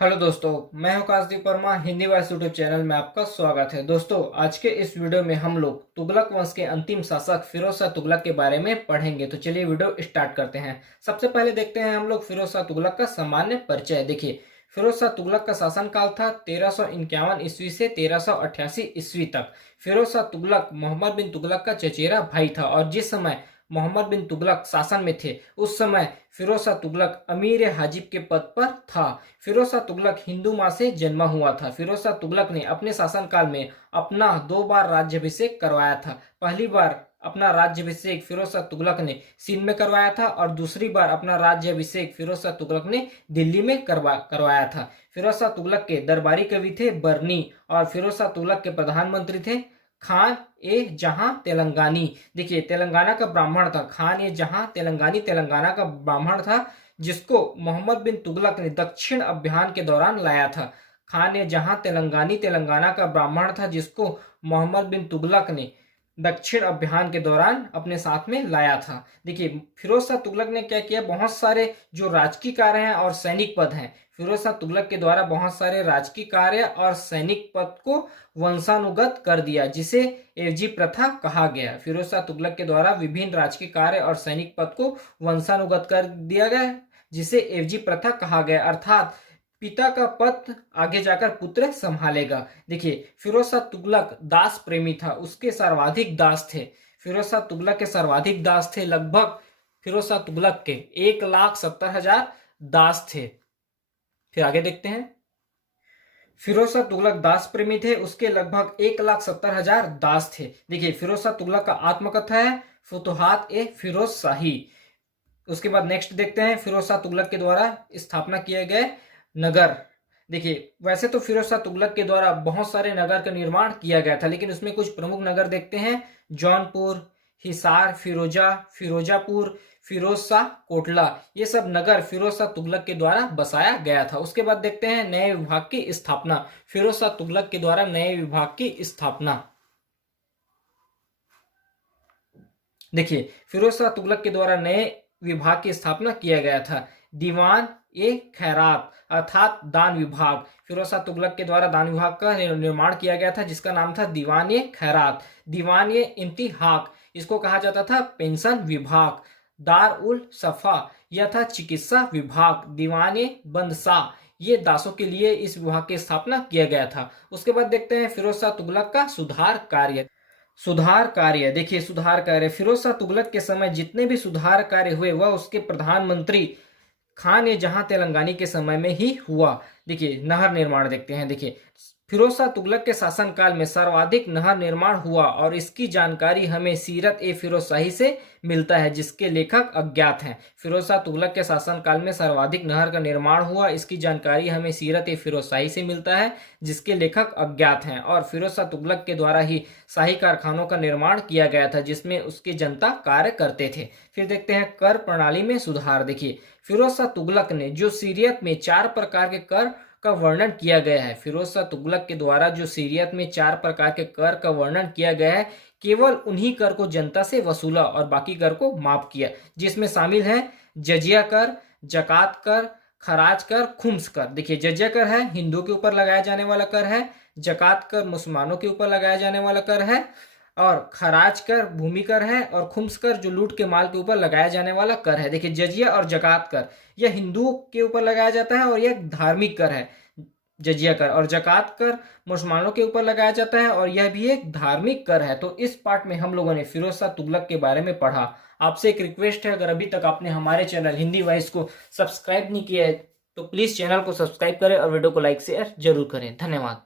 Hello दोस्तों, मैं हूं Kashdeep Verma. Hindi voice YouTube channel में आपका स्वागत है। दोस्तों, आज के इस वीडियो में हम लोग तुगलक वंश के अंतिम शासक फिरोज शाह तुगलक के बारे में पढ़ेंगे। तो चलिए वीडियो स्टार्ट करते हैं। सबसे पहले देखते हैं हम लोग फिरोज शाह तुगलक का सामान्य परिचय। देखिए, फिरोज शाह तुगलक का शासनकाल था 1351 ईस्वी से 1388 ईस्वी तक। फिरोज शाह तुगलक मोहम्मद बिन तुगलक का चचेरा भाई था और जिस समय मोहम्मद बिन तुगलक शासन में थे उस समय फिरोज शाह तुगलक अमीर हाजिब के पद पर था। फिरोज शाह तुगलक हिंदू मां से जन्मा हुआ था। फिरोज शाह तुगलक ने अपने शासनकाल में अपना 2 बार राज्याभिषेक करवाया था। पहली बार अपना राज्याभिषेक फिरोज शाह तुगलक ने सिंध में करवाया था और दूसरी बार अपना राज्याभिषेक फिरोज शाह तुगलक ने दिल्ली में करवाया था। फिरोज शाह तुगलक के दरबारी कवि थे बर्नी और फिरोज शाह तुगलक के प्रधानमंत्री थे खान ए जहां तेलंगानी। देखिए, तेलंगाना का ब्राह्मण था खान ए जहां तेलंगानी, तेलंगाना का ब्राह्मण था जिसको मोहम्मद बिन तुगलक ने दक्षिण अभियान के दौरान लाया था। खान ए जहां तेलंगानी तेलंगाना का ब्राह्मण था जिसको मोहम्मद बिन तुगलक ने दक्षिण अभियान के दौरान अपने साथ में लाया था। देखिए, फिरोज शाह तुगलक ने क्या किया, बहुत सारे जो राजकीय कार्य हैं और सैनिक पद हैं, फिरोज शाह तुगलक के द्वारा बहुत सारे राजकीय कार्य और सैनिक पद को वंशानुगत कर दिया, जिसे एवजी प्रथा कहा गया। फिरोज शाह तुगलक के द्वारा विभिन्न राजकीय कार्य और सैनिक पद को वंशानुगत कर दिया गया, जिसे एवजी प्रथा कहा गया, अर्थात पिता का पद आगे जाकर पुत्र संभालेगा। देखिए, फिरोज शाह तुगलक दास प्रेमी था, उसके सर्वाधिक दास थे। फिरोज शाह तुगलक के सर्वाधिक दास थे, लगभग फिरोज शाह तुगलक के 1,70,000 दास थे। फिर आगे देखते हैं। फिरोज शाह तुगलक दास प्रेमी थे, उसके लगभग 1,70,000 दास थे। देखिए, फिरोज शाह तुगलक का आत्मकथा है फुतुहात ए फिरोज शाही। उसके बाद नेक्स्ट देखते हैं फिरोज शाह तुगलक के द्वारा स्थापना किए गए नगर। देखिए, वैसे तो फिरोज शाह तुगलक के द्वारा बहुत सारे नगर का निर्माण किया गया था, लेकिन उसमें कुछ प्रमुख नगर देखते हैं। जौनपुर, हिसार, फिरोजापुर, फिरोज शाह कोटला, ये सब नगर फिरोज शाह तुगलक के द्वारा बसाया गया था। उसके बाद देखते हैं नए विभाग की स्थापना। फिरोज शाह तुगलक के द्वारा नए विभाग की स्थापना। देखिए, फिरोज शाह तुगलक के द्वारा नए विभाग की स्थापना किया गया था। दीवान ए खैरात अर्थात दान विभाग। फिरोज शाह तुगलक के द्वारा दान विभाग का निर्माण किया गया था, जिसका नाम था दीवान ए खैरात। दीवान ए इंतिहाक, इसको कहा जाता था पेंशन विभाग। दार उल सफा, यह था चिकित्सा विभाग। दीवान ए बंदसा, ये दासों के लिए इस विभाग की स्थापना किया गया था। उसके बाद देखते हैं फिरोज शाह तुगलक का सुधार कार्य। सुधार कार्य, देखिए सुधार कार्य, फिरोज शाह तुगलक के समय जितने भी सुधार कार्य हुए वह उसके प्रधानमंत्री खान ए जहां तेलंगानी के समय में ही हुआ। देखिए, नहर निर्माण देखते हैं। देखिए, फिरोज शाह तुगलक के शासनकाल में सर्वाधिक नहर निर्माण हुआ और इसकी जानकारी हमें सीरत ए फिरोज शाही से मिलता है, जिसके लेखक अज्ञात हैं। फिरोज शाह तुगलक के शासनकाल में सर्वाधिक नहर का निर्माण हुआ, इसकी जानकारी हमें सीरत ए फिरोज शाही से मिलता है, जिसके लेखक अज्ञात हैं। और फिरोज शाह तुगलक के द्वारा ही शाही कारखानों का निर्माण किया गया था, जिसमें उसकी जनता कार्य करते थे। फिर देखते हैं कर प्रणाली में सुधार। देखिए, फिरोज शाह तुगलक ने जो सीरियत में 4 प्रकार के कर का वर्णन किया गया है, फिरोज शाह तुगलक के द्वारा जो सीरियत में 4 प्रकार के कर का वर्णन किया गया है, केवल उन्हीं कर को जनता से वसूला और बाकी कर को माफ किया, जिसमें शामिल है जजिया कर, जकात कर, खराज कर, खुम्स कर। देखिए, जजिया कर है हिंदुओं के ऊपर लगाया जाने वाला कर है, जकात कर मुसलमानों के ऊपर लगाया जाने वाला कर है, और खराज कर भूमि कर है, और खुम्स कर जो लूट के माल के ऊपर लगाया जाने वाला कर है। देखिए, जजिया और जकात कर यह हिंदुओं के ऊपर लगाया जाता है और यह धार्मिक कर है जजिया कर, और जकात कर मुसलमानों के ऊपर लगाया जाता है और यह भी एक धार्मिक कर है। तो इस पार्ट में हम लोगों ने फिरोज शाह तुगलक के बारे में पढ़ा। आपसे एक रिक्वेस्ट है, अगर अभी तक आपने हमारे चैनल हिंदी वॉइस को सब्सक्राइब नहीं किया है तो प्लीज चैनल को सब्सक्राइब करें और वीडियो को लाइक शेयर जरूर करें। धन्यवाद।